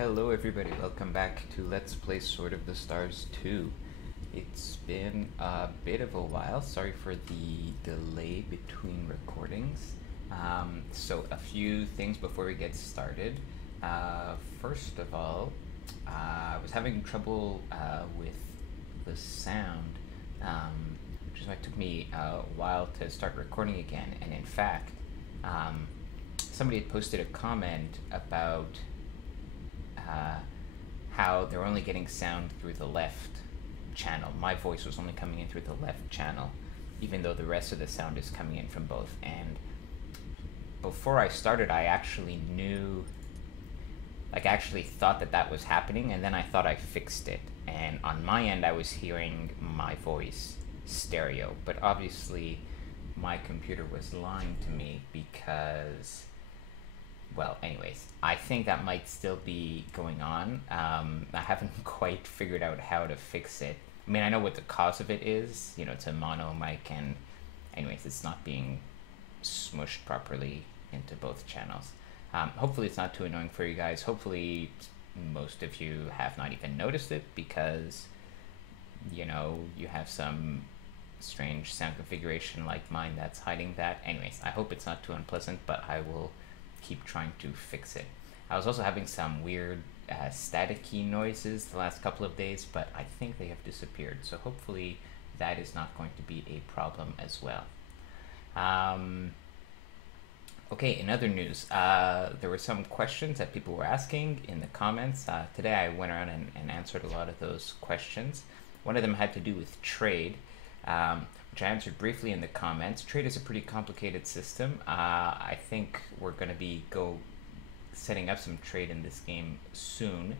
Hello everybody, welcome back to Let's Play Sword of the Stars 2. It's been a bit of a while, sorry for the delay between recordings. So a few things before we get started. First of all, I was having trouble with the sound, which is why it took me a while to start recording again. And in fact, somebody had posted a comment about how they're only getting sound through the left channel. My voice was only coming in through the left channel, even though the rest of the sound is coming in from both. And before I started, I actually knew, like, I actually thought that that was happening, and then I thought I fixed it. And on my end, I was hearing my voice stereo, but obviously my computer was lying to me because, well, anyways, I think that might still be going on. I haven't quite figured out how to fix it. I mean, I know what the cause of it is. You know, it's a mono mic, and anyways, it's not being smushed properly into both channels. Hopefully it's not too annoying for you guys. Hopefully most of you have not even noticed it because, you know, you have some strange sound configuration like mine that's hiding that. Anyways, I hope it's not too unpleasant, but I will keep trying to fix it. I was also having some weird staticky noises the last couple of days, but I think they have disappeared, so hopefully that is not going to be a problem as well. Okay, in other news, there were some questions that people were asking in the comments. Today I went around and answered a lot of those questions. One of them had to do with trade, which I answered briefly in the comments. Trade is a pretty complicated system. I think we're going to be setting up some trade in this game soon.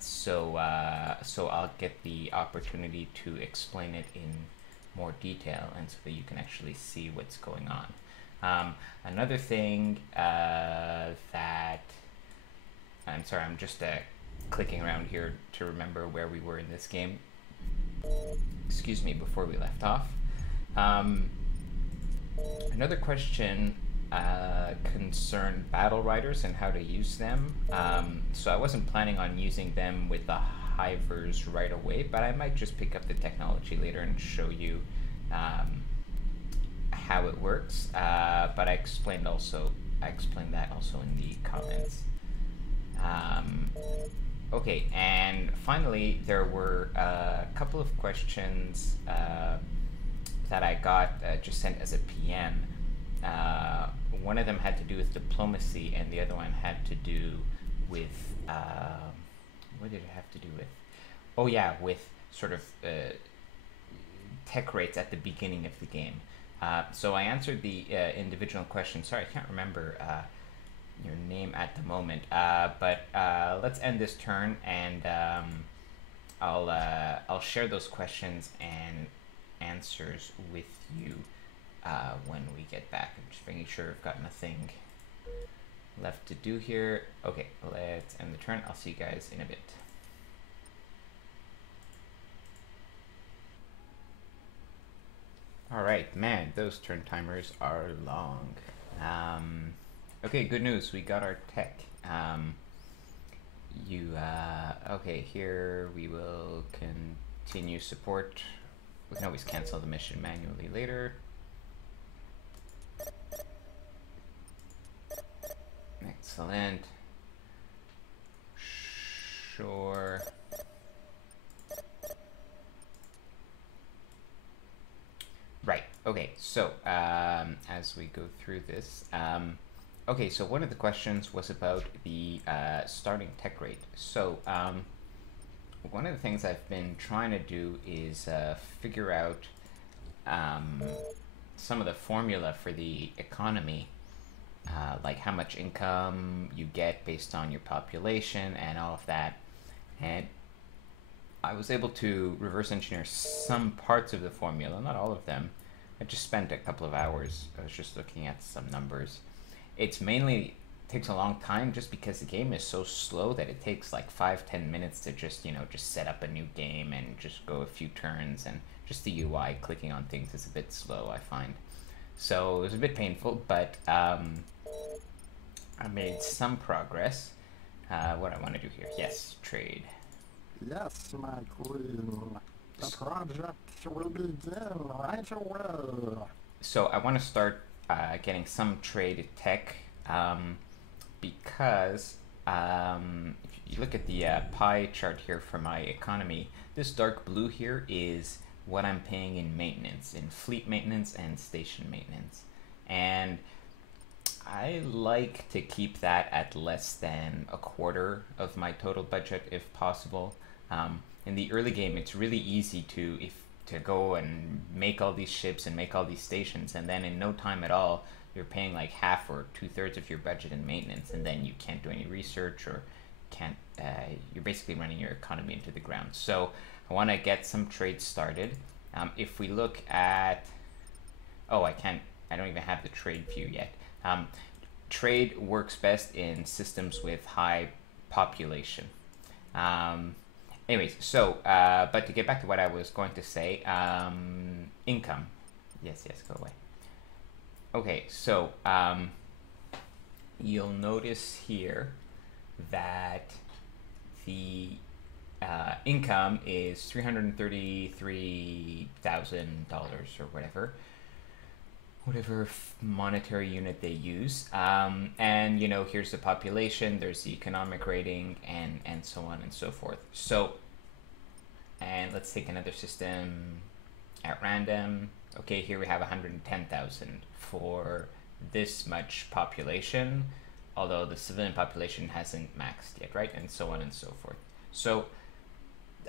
So I'll get the opportunity to explain it in more detail, and so that you can actually see what's going on. Another thing that, I'm sorry, I'm just clicking around here to remember where we were in this game. Excuse me, before we left off. Another question concerned battle riders and how to use them. So I wasn't planning on using them with the hivers right away, but I might just pick up the technology later and show you how it works. But I explained that also in the comments. Okay, and finally, there were a couple of questions that I got just sent as a PM. One of them had to do with diplomacy, and the other one had to do with, what did it have to do with? Oh yeah, with sort of tech rates at the beginning of the game. So I answered the individual question. Sorry, I can't remember your name at the moment, but let's end this turn, and I'll share those questions and answers with you when we get back. I'm just making sure I've got nothing left to do here. Okay, let's end the turn. I'll see you guys in a bit. All right, man, those turn timers are long. Okay, good news. We got our tech. Okay, here we will continue support. We can always cancel the mission manually later. Excellent. Sure. Right, okay, so as we go through this, okay, so one of the questions was about the starting tech rate. So one of the things I've been trying to do is figure out some of the formula for the economy, like how much income you get based on your population and all of that. And I was able to reverse engineer some parts of the formula, not all of them. I just spent a couple of hours. I was just looking at some numbers. It's mainly takes a long time just because the game is so slow that it takes like 5-10 minutes to just, you know, just set up a new game and just go a few turns, and just the UI clicking on things is a bit slow, I find. So it was a bit painful, but I made some progress. what I want to do here. Yes, trade. Yes, my queen. The project will begin right away. So I want to start getting some trade tech because if you look at the pie chart here for my economy, this dark blue here is what I'm paying in maintenance, in fleet maintenance and station maintenance. And I like to keep that at less than a quarter of my total budget if possible. In the early game, it's really easy to go and make all these ships and make all these stations, and then in no time at all, you're paying like half or 2/3 of your budget in maintenance, and then you can't do any research or can't. You're basically running your economy into the ground. So I want to get some trades started. If we look at, oh, I can't. I don't even have the trade view yet. Trade works best in systems with high population. Anyways, so, but to get back to what I was going to say, income. Yes, go away. Okay, so you'll notice here that the income is $333,000 or whatever monetary unit they use. And you know, here's the population, there's the economic rating, and so on and so forth. So, and let's take another system at random. Okay, here we have 110,000 for this much population, although the civilian population hasn't maxed yet, right? And so on and so forth. So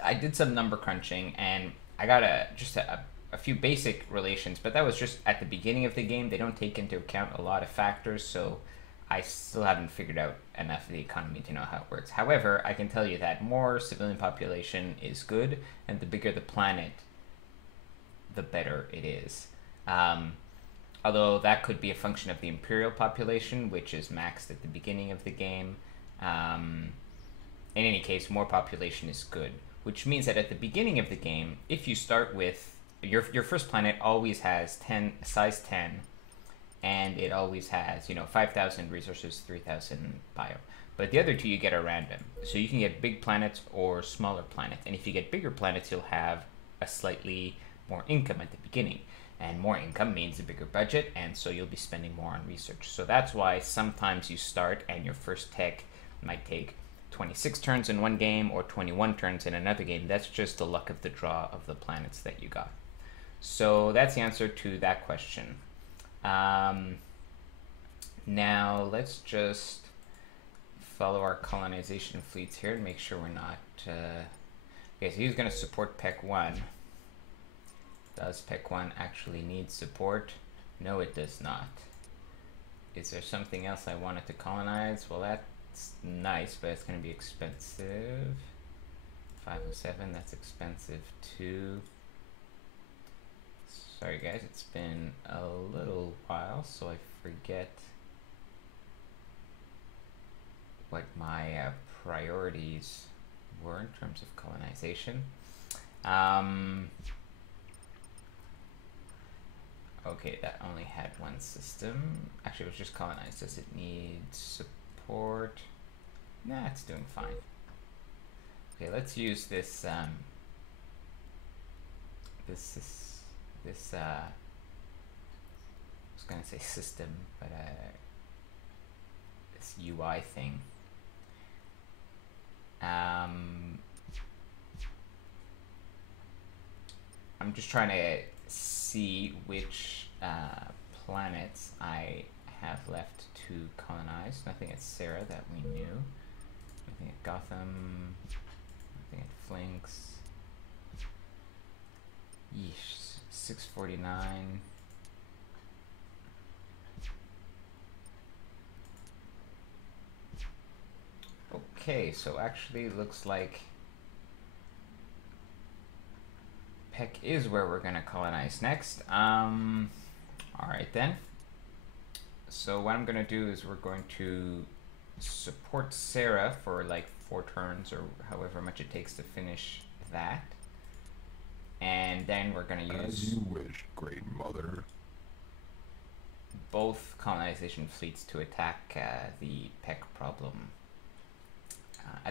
I did some number crunching and I got just a few basic relations, but that was just at the beginning of the game. They don't take into account a lot of factors, so I still haven't figured out enough of the economy to know how it works. However, I can tell you that more civilian population is good, and the bigger the planet, the better it is. Although that could be a function of the imperial population, which is maxed at the beginning of the game. In any case, more population is good, which means that at the beginning of the game, if you start with your first planet always has size 10, and it always has 5,000 resources, 3,000 bio. But the other two you get are random, so you can get big planets or smaller planets. And if you get bigger planets, you'll have a slightly more income at the beginning, and more income means a bigger budget, and so you'll be spending more on research. So that's why sometimes you start and your first tech might take 26 turns in one game or 21 turns in another game. That's just the luck of the draw of the planets that you got. So that's the answer to that question. Now let's just follow our colonization fleets here and make sure we're not... Okay, so he's going to support PEC 1. Does PEC 1 actually need support? No, it does not. Is there something else I wanted to colonize? Well, that's nice, but it's going to be expensive. 507, that's expensive too. Sorry guys, it's been a little while, so I forget what my priorities were in terms of colonization. Okay, that only had one system. Actually, it was just colonized. Does it need support? Nah, it's doing fine. Okay, let's use this, I was gonna say system, but this UI thing. I'm just trying to see which planets I have left to colonize. Nothing at Sarah that we knew. Nothing at Gotham. Nothing at Flinks. Yeesh, 649. Okay, so actually looks like Peck is where we're gonna colonize next. Alright then. So what I'm gonna do is we're going to support Sarah for like 4 turns or however much it takes to finish that. And then we're gonna use... As you wish, Great Mother. Both colonization fleets to attack the Peck problem.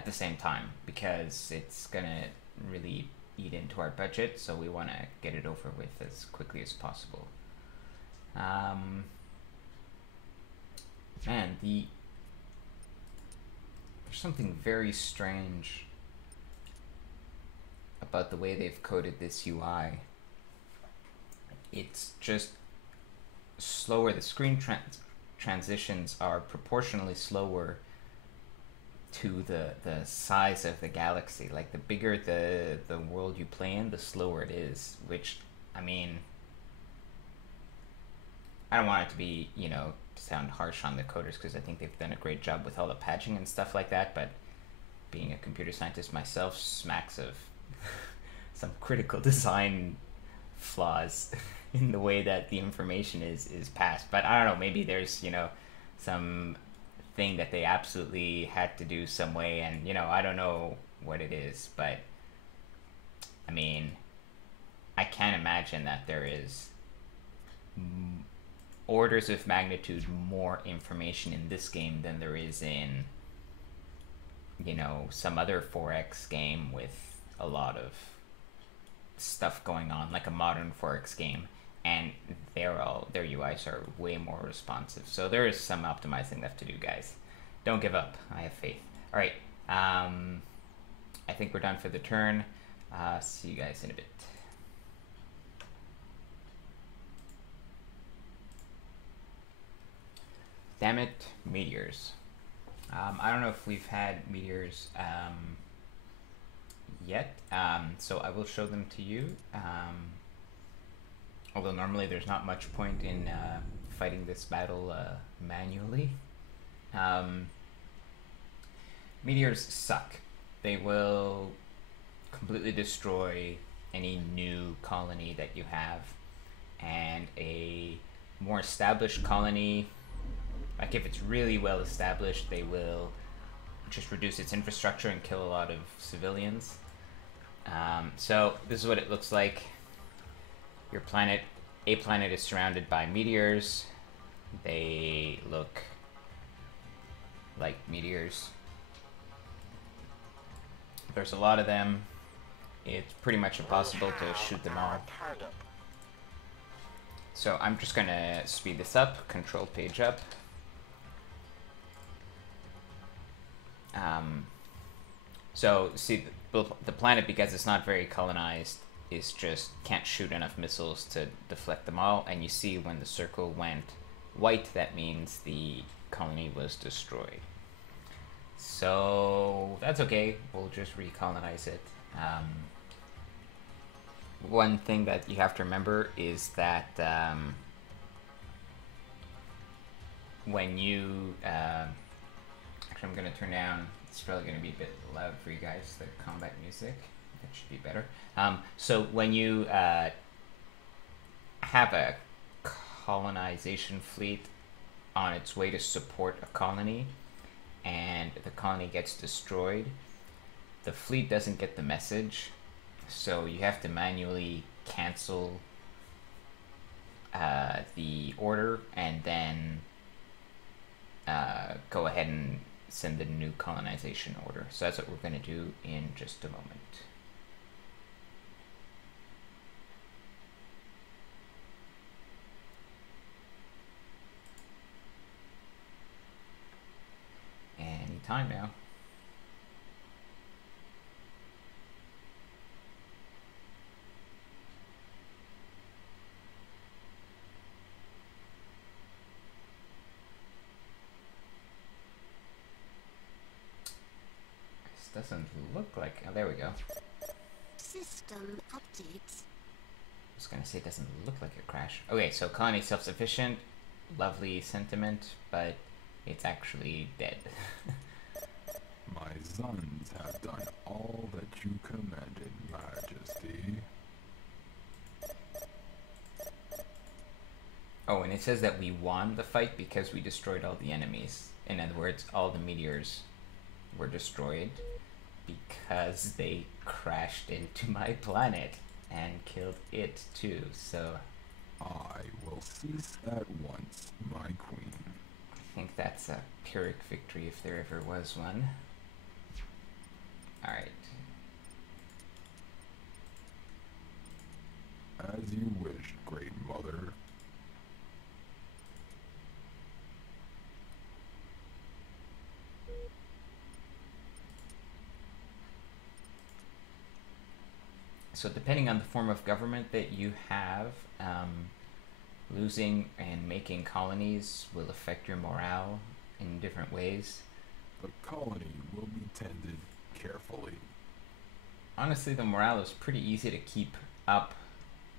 at the same time, because it's gonna really eat into our budget, so we want to get it over with as quickly as possible. Man, there's something very strange about the way they've coded this UI. It's just slower. The screen transitions are proportionally slower to the size of the galaxy. Like, the bigger the world you play in, the slower it is, which, I mean, I don't want it to be, you know, sound harsh on the coders, because I think they've done a great job with all the patching and stuff like that, but being a computer scientist myself, smacks of some critical design flaws in the way that the information is passed. But I don't know, maybe there's, you know, some thing that they absolutely had to do some way, and, you know, I don't know what it is, but I mean, I can't imagine that there is orders of magnitude more information in this game than there is in, you know, some other 4X game with a lot of stuff going on, like a modern 4X game, and their UIs are way more responsive. So there is some optimizing left to do, guys. Don't give up. I have faith. All right. I think we're done for the turn. See you guys in a bit. Damn it, meteors. I don't know if we've had meteors yet, so I will show them to you. Although normally there's not much point in fighting this battle manually. Meteors suck. They will completely destroy any new colony that you have, and a more established colony, like if it's really well established, they will just reduce its infrastructure and kill a lot of civilians. So this is what it looks like. Your planet, a planet, is surrounded by meteors. They look like meteors. There's a lot of them. It's pretty much impossible to shoot them all. So I'm just gonna speed this up, control page up. So see, the planet, because it's not very colonized, is just can't shoot enough missiles to deflect them all, and you see when the circle went white, that means the colony was destroyed. So that's okay, we'll just recolonize it. One thing that you have to remember is that when you actually, I'm going to turn down, it's probably going to be a bit loud for you guys, the combat music. That should be better. So when you have a colonization fleet on its way to support a colony, and the colony gets destroyed, the fleet doesn't get the message, so you have to manually cancel the order, and then go ahead and send the new colonization order. So that's what we're going to do in just a moment. Anytime now. This doesn't look like... Oh, there we go. System updates. I was gonna say it doesn't look like a crash. Okay, so colony self-sufficient, lovely sentiment, but it's actually dead. My sons have done all that you commanded, Majesty. Oh, and it says that we won the fight because we destroyed all the enemies. In other words, all the meteors were destroyed because they crashed into my planet and killed it too, so... I will cease at once, my queen. I think that's a Pyrrhic victory if there ever was one. As you wish, Great Mother. So depending on the form of government that you have, losing and making colonies will affect your morale in different ways. The colony will be tended carefully. Honestly, the morale is pretty easy to keep up,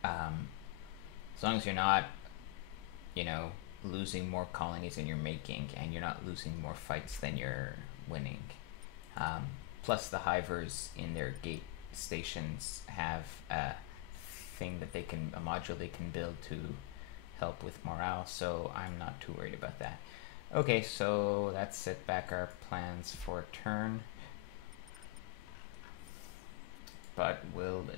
as long as you're not, losing more colonies than you're making, and you're not losing more fights than you're winning. Plus, the hivers in their gate stations have a thing that a module they can build to help with morale, so I'm not too worried about that. Okay, so let's set back our plans for a turn. But we'll live.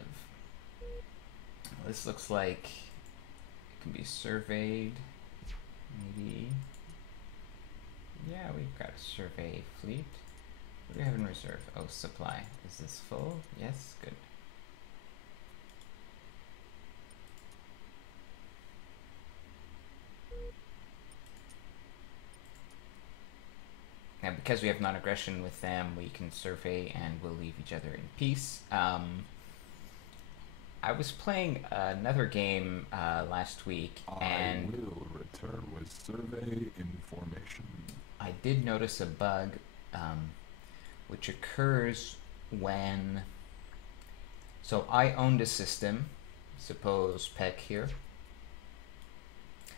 This looks like it can be surveyed. Maybe. Yeah, we've got a survey fleet. What do we have in reserve? Oh, supply. Is this full? Yes, good. Now, because we have non-aggression with them, we can survey and we'll leave each other in peace. I was playing another game last week, and I will return with survey information. I did notice a bug, which occurs when... So I owned a system, suppose Peck here.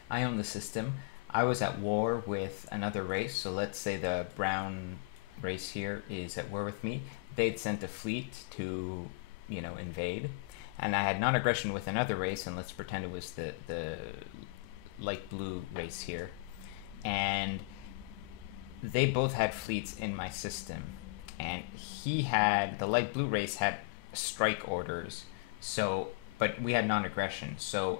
I own the system. I was at war with another race, so let's say the brown race here is at war with me. They'd sent a fleet to, invade. And I had non-aggression with another race, and let's pretend it was the light blue race here. And they both had fleets in my system. And the light blue race had strike orders, but we had non-aggression. So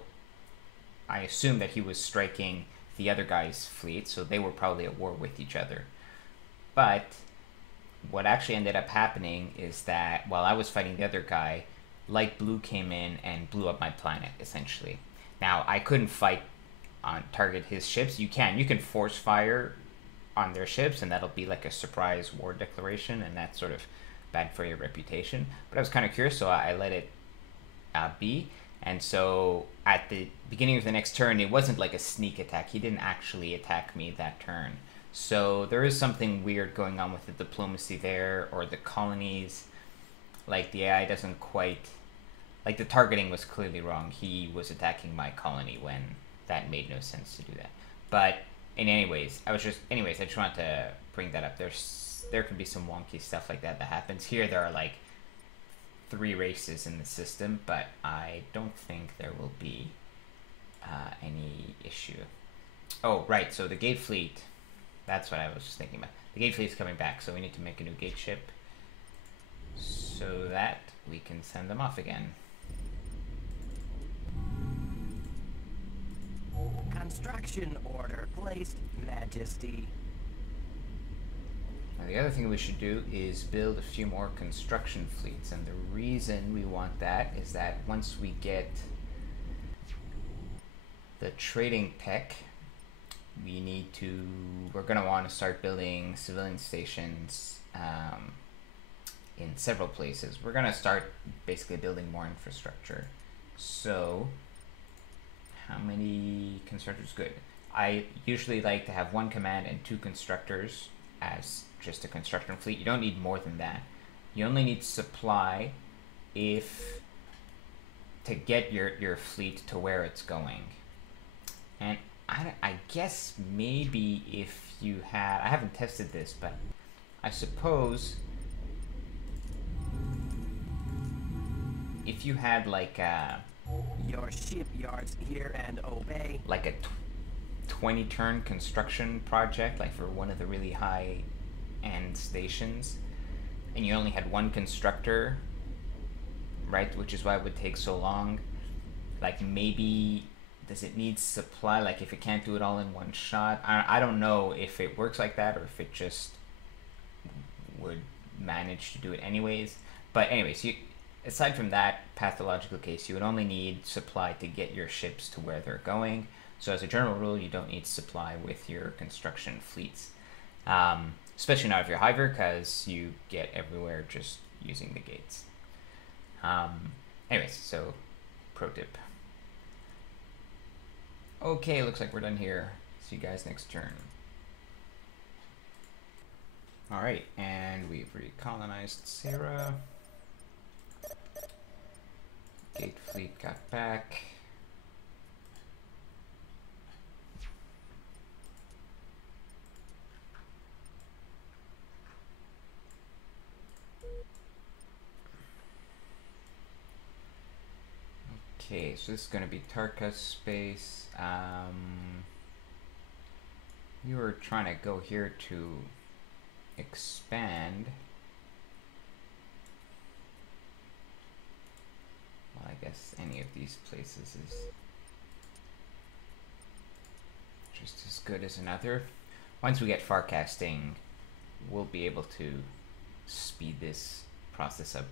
I assumed that he was striking the other guy's fleet, so they were probably at war with each other. But what actually ended up happening is that while I was fighting the other guy, light blue came in and blew up my planet, essentially. Now, I couldn't target his ships. You can force fire on their ships, and that'll be like a surprise war declaration, and that's sort of bad for your reputation. But I was kind of curious, so I let it be. And so at the beginning of the next turn, it wasn't like a sneak attack. He didn't actually attack me that turn. So there is something weird going on with the diplomacy there, or the colonies. Like, the AI doesn't quite... Like, the targeting was clearly wrong. He was attacking my colony when that made no sense to do that. But, anyways, I just wanted to bring that up. There can be some wonky stuff like that happens. Here, there are, like, 3 races in the system, but I don't think there will be any issue. Oh, right, so the Gate Fleet, that's what I was thinking about. The Gate Fleet is coming back, so we need to make a new Gate ship so that we can send them off again. Construction order placed, Majesty. Now, the other thing we should do is build a few more construction fleets, and the reason we want that is that once we get the trading tech, we're going to want to start building civilian stations in several places. We're going to start basically building more infrastructure. So, how many constructors? Good. I usually like to have 1 command and 2 constructors as just a construction fleet. You don't need more than that. You only need supply to get your fleet to where it's going. And I guess maybe if you had... I haven't tested this, but I suppose if you had like a... Your shipyards here and obey. Like a 20-turn construction project, like for one of the really high-end stations, and you only had 1 constructor, right, which is why it would take so long. Like, maybe, does it need supply? Like, if it can't do it all in one shot? I don't know if it works like that, or if it just would manage to do it anyways. But anyways, aside from that pathological case, you would only need supply to get your ships to where they're going. So as a general rule, you don't need supply with your construction fleets. Especially not if you're Hiver, because you get everywhere just using the gates. Anyways, so pro tip. Okay, looks like we're done here. See you guys next turn. Alright, and we've recolonized Sarah. Gate fleet got back. Okay, so this is going to be Tarka's space. We were trying to go here to expand. Well, I guess any of these places is just as good as another. Once we get farcasting, we'll be able to speed this process up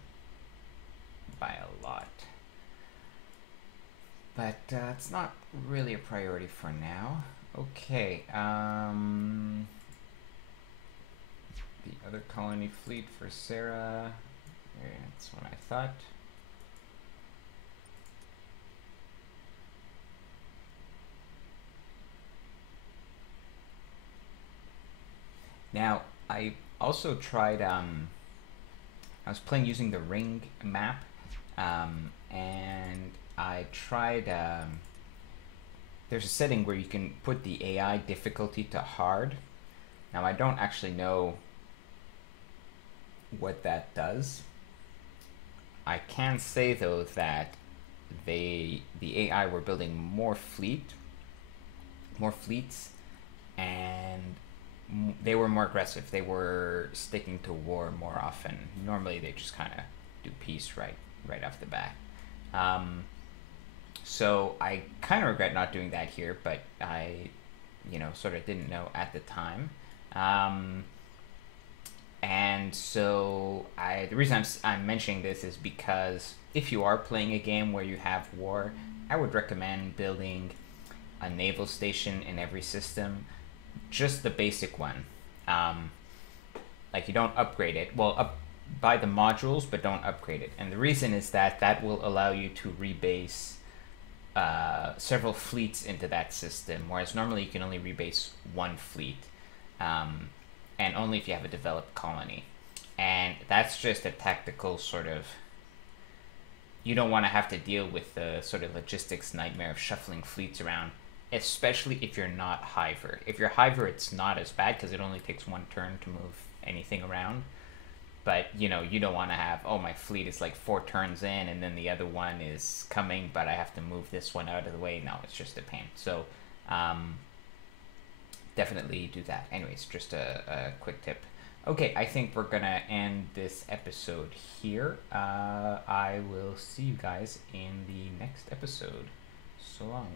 by a lot. But it's not really a priority for now. Okay, the other colony fleet for Sarah. That's what I thought. Now, I also tried, I was playing using the ring map, and I tried, there's a setting where you can put the AI difficulty to hard. Now, I don't actually know what that does. I can say, though, that the AI were building more fleets, and they were more aggressive. They were sticking to war more often. Normally, they just kind of do peace right off the bat. So I kind of regret not doing that here, but I, sort of didn't know at the time. And so the reason I'm mentioning this is because if you are playing a game where you have war, I would recommend building a naval station in every system, just the basic one. Like, you don't upgrade it. Well, buy the modules, but don't upgrade it. And the reason is that will allow you to rebase several fleets into that system, whereas normally you can only rebase one fleet, and only if you have a developed colony. And that's just a tactical sort of, you don't want to have to deal with the sort of logistics nightmare of shuffling fleets around, especially if you're not Hiver. If you're Hiver, it's not as bad because it only takes one turn to move anything around. But, you don't want to have, oh, my fleet is like 4 turns in and then the other one is coming, but I have to move this one out of the way. No, it's just a pain. So, definitely do that. Anyways, just a quick tip. Okay, I think we're going to end this episode here. I will see you guys in the next episode. So long.